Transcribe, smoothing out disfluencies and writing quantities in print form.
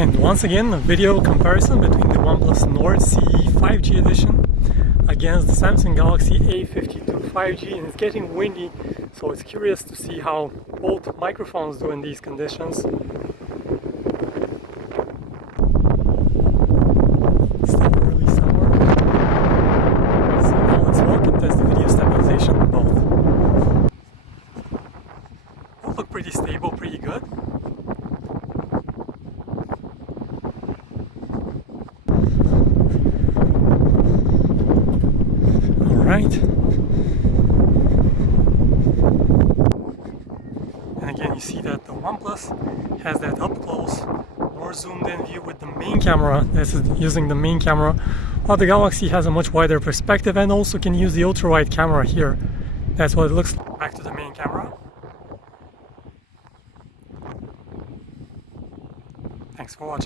And once again, a video comparison between the OnePlus Nord CE 5G edition against the Samsung Galaxy A52 5G, and it's getting windy, so it's curious to see how both microphones do in these conditions. Still early summer, so now let's walk and test the video stabilization on both. Both look pretty stable, pretty good. Right. And again, you see that the OnePlus has that up close, more zoomed in view with the main camera. This is using the main camera, while the Galaxy has a much wider perspective and also can use the ultra wide camera here. That's what it looks like. Back to the main camera. Thanks for watching.